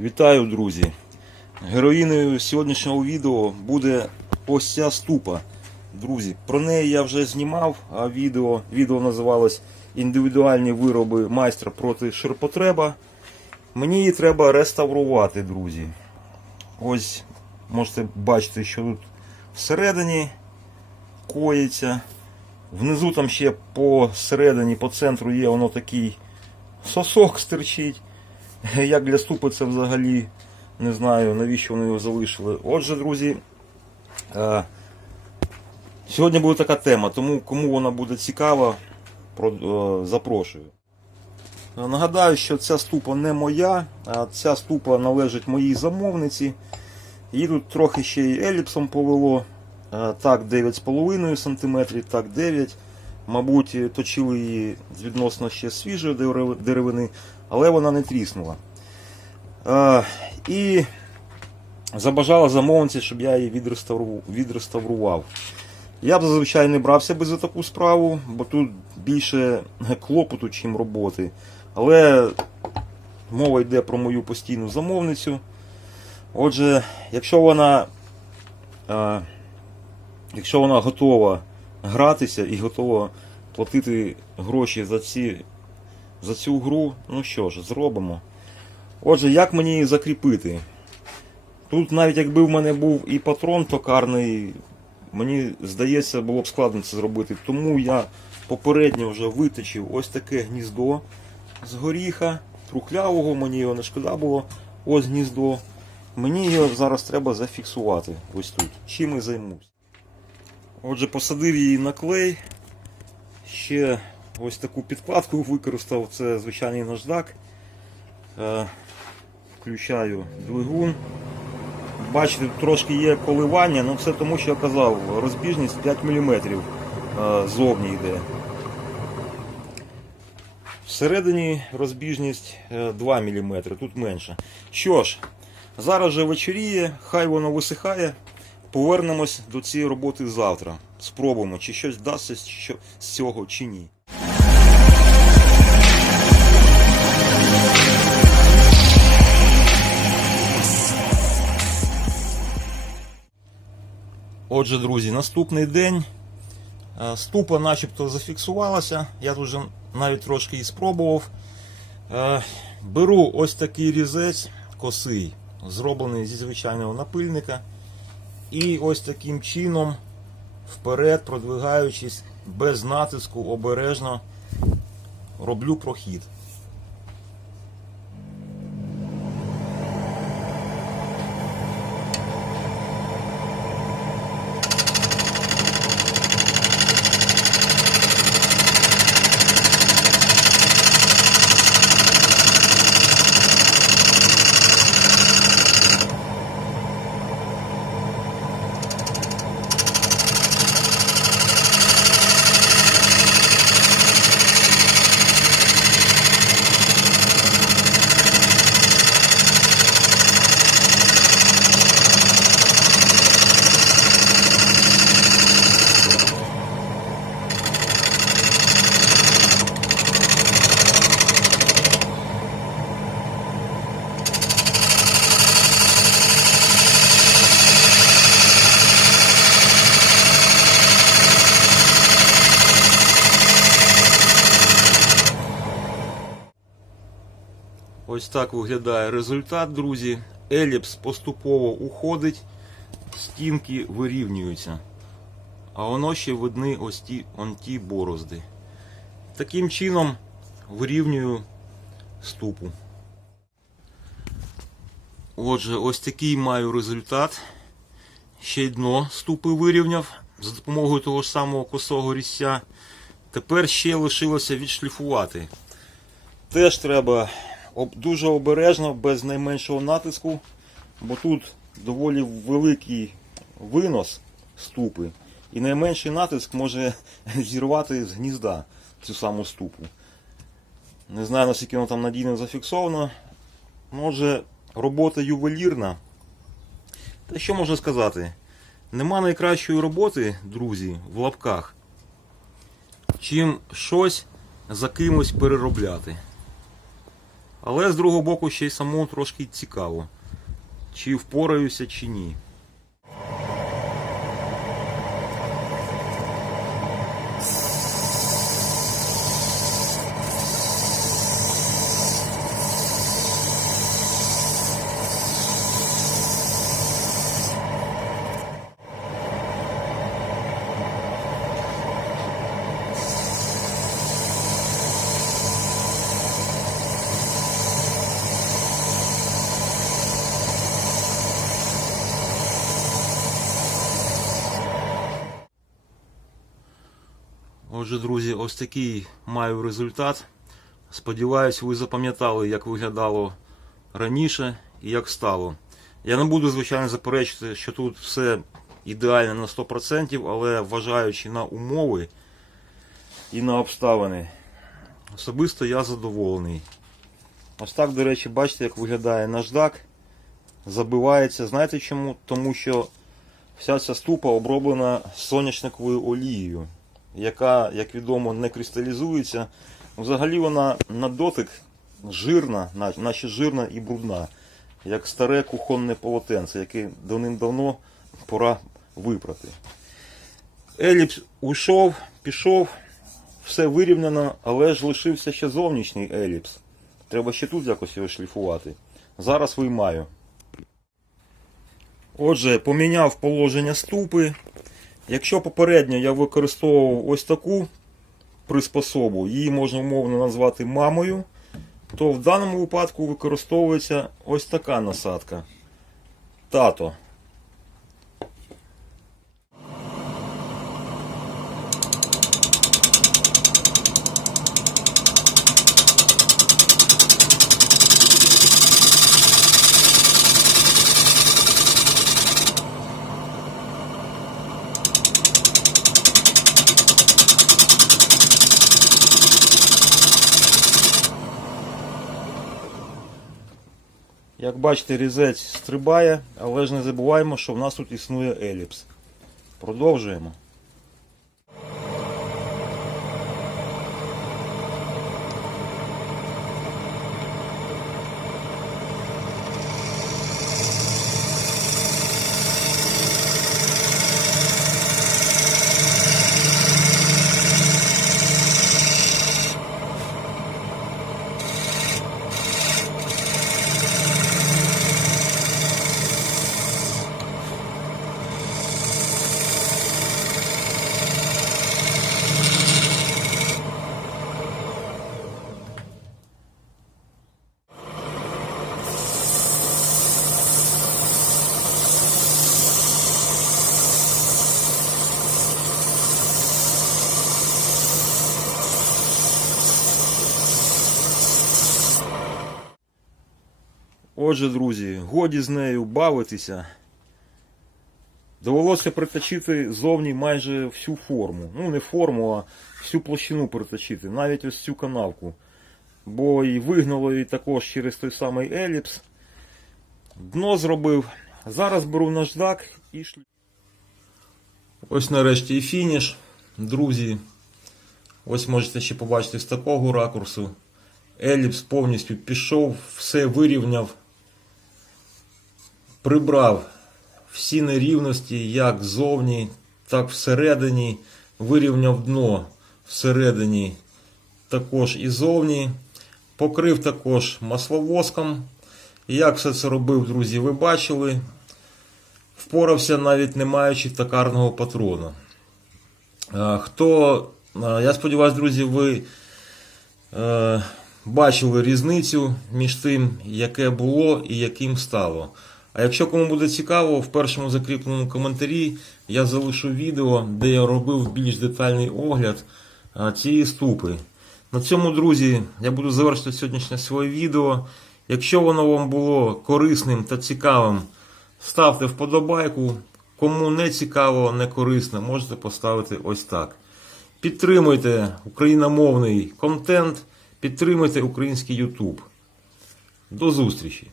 Вітаю, друзі! Героїною сьогоднішнього відео буде ось ця ступа. Друзі, про неї я вже знімав, а відео, відео називалось Індивідуальні вироби майстра проти ширпотреба. Мені її треба реставрувати, друзі. Ось можете бачити, що тут всередині коїться. Внизу там ще посередині, по центру є воно такий сосок стирчить. Як для ступи це взагалі не знаю, навіщо вони його залишили. Отже, друзі, е, сьогодні буде така тема, тому кому вона буде цікава, е, запрошую. Е, Нагадаю, що ця ступа не моя, а ця ступа належить моїй замовниці. Її тут трохи ще й еліпсом повело. Так, 9,5 см, так 9 Мабуть, точили її з відносно ще свіжої деревини, але вона не тріснула. І забажала замовниці, щоб я її відреставрував. Я б зазвичай не брався би за таку справу, бо тут більше клопоту, чим роботи. Але мова йде про мою постійну замовницю. Отже, якщо вона, якщо вона готова гратися і готова платити гроші за, ці, за цю гру, ну що ж, зробимо. Отже, як мені її закріпити? Тут навіть якби в мене був і патрон токарний, мені здається, було б складно це зробити. Тому я попередньо вже виточив ось таке гніздо з горіха, трухлявого, мені його не шкода було. Ось гніздо. Мені його зараз треба зафіксувати. Ось тут. Чим і займусь. Отже, посадив її на клей. Ще ось таку підкладку використав. Це звичайний наждак. Е, Включаю двигун. Бачите, тут трошки є коливання, але це тому, що я казав, розбіжність 5 мм зовні йде. Всередині розбіжність е, 2 мм, тут менше. Що ж, зараз же вечоріє, хай воно висихає. Повернемось до цієї роботи завтра. Спробуємо, чи щось вдасться з цього, чи ні. Отже, друзі, наступний день. Е, Ступа начебто зафіксувалася. Я тут вже навіть трошки і спробував. Е, Беру ось такий різець косий, зроблений зі звичайного напильника. І ось таким чином вперед, продвигаючись без натиску, обережно роблю прохід. Ось так виглядає результат, друзі. Еліпс поступово уходить, стінки вирівнюються. А воно ще видны ось ті, он ті борозди. Таким чином вирівнюю ступу. Отже, ось такий маю результат. Ще дно ступи вирівняв за допомогою того ж самого косого різця. Тепер ще лишилося відшліфувати. Теж треба дуже обережно, без найменшого натиску, бо тут доволі великий винос ступи, і найменший натиск може зірвати з гнізда цю саму ступу. Не знаю, наскільки воно там надійно зафіксовано. Отже, робота ювелірна. Та що можна сказати? Нема найкращої роботи, друзі, в лапках, чим щось за кимось переробляти. Але з другого боку ще й самому трошки цікаво, чи впораюся, чи ні. Отже, друзі, ось такий маю результат. Сподіваюсь, ви запам'ятали, як виглядало раніше і як стало. Я не буду, звичайно, заперечити, що тут все ідеально на 100%, але вважаючи на умови і на обставини, особисто я задоволений. Ось так, до речі, бачите, як виглядає наждак. Забивається. Знаєте чому? Тому що вся ця ступа оброблена соняшниковою олією яка, як відомо, не кристалізується. Взагалі вона на дотик жирна, наче жирна і брудна, як старе кухонне полотенце, яке давним-давно пора випрати. Еліпс уйшов, пішов, все вирівняно, але ж лишився ще зовнішній еліпс. Треба ще тут якось його шліфувати. Зараз виймаю. Отже, поміняв положення ступи. Якщо попередньо я використовував ось таку приспособу, її можна умовно назвати мамою, то в даному випадку використовується ось така насадка. Тато. Як бачите, різець стрибає, але ж не забуваємо, що в нас тут існує еліпс. Продовжуємо. Отже, друзі, годі з нею бавитися. Довелося приточити зовні майже всю форму. Ну, не форму, а всю площину приточити, навіть ось цю канавку. Бо і вигнало її також через той самий еліпс. Дно зробив. Зараз беру наждак і шлю. Ось нарешті і фініш. Друзі. Ось можете ще побачити з такого ракурсу. Еліпс повністю пішов, все вирівняв, прибрав всі нерівності, як ззовні, так всередині, вирівняв дно всередині, також і зовні. Покрив також масловоском. Як все це робив, друзі, ви бачили. Впорався навіть не маючи токарного патрона. Е, Хто, я сподіваюся, друзі, ви е, бачили різницю між тим, яке було і яким стало. А якщо кому буде цікаво, в першому закріпленому коментарі я залишу відео, де я робив більш детальний огляд цієї ступи. На цьому, друзі, я буду завершити сьогоднішнє своє відео. Якщо воно вам було корисним та цікавим, ставте вподобайку. Кому не цікаво, не корисно, можете поставити ось так. Підтримуйте україномовний контент, підтримуйте український YouTube. До зустрічі!